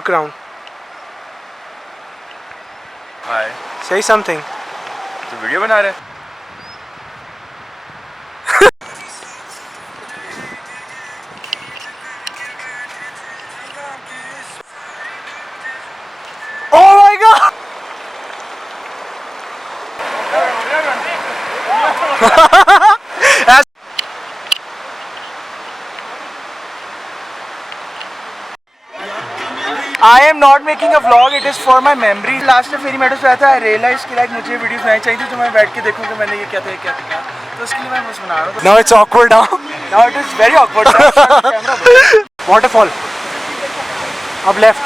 Look around. Hi. Say something. तो video बना रहे? Oh my god! I am not making a vlog. It is for my memory. Last time Fairy Meadows पे आया था. I realized कि like मुझे videos बनानी चाहिए थी तो मैं बैठ के देखूँ कि मैंने ये क्या था तो उसके लिए मैं बस बना रहा हूँ. Now it's awkward now. Now it is very awkward. Waterfall. Up left.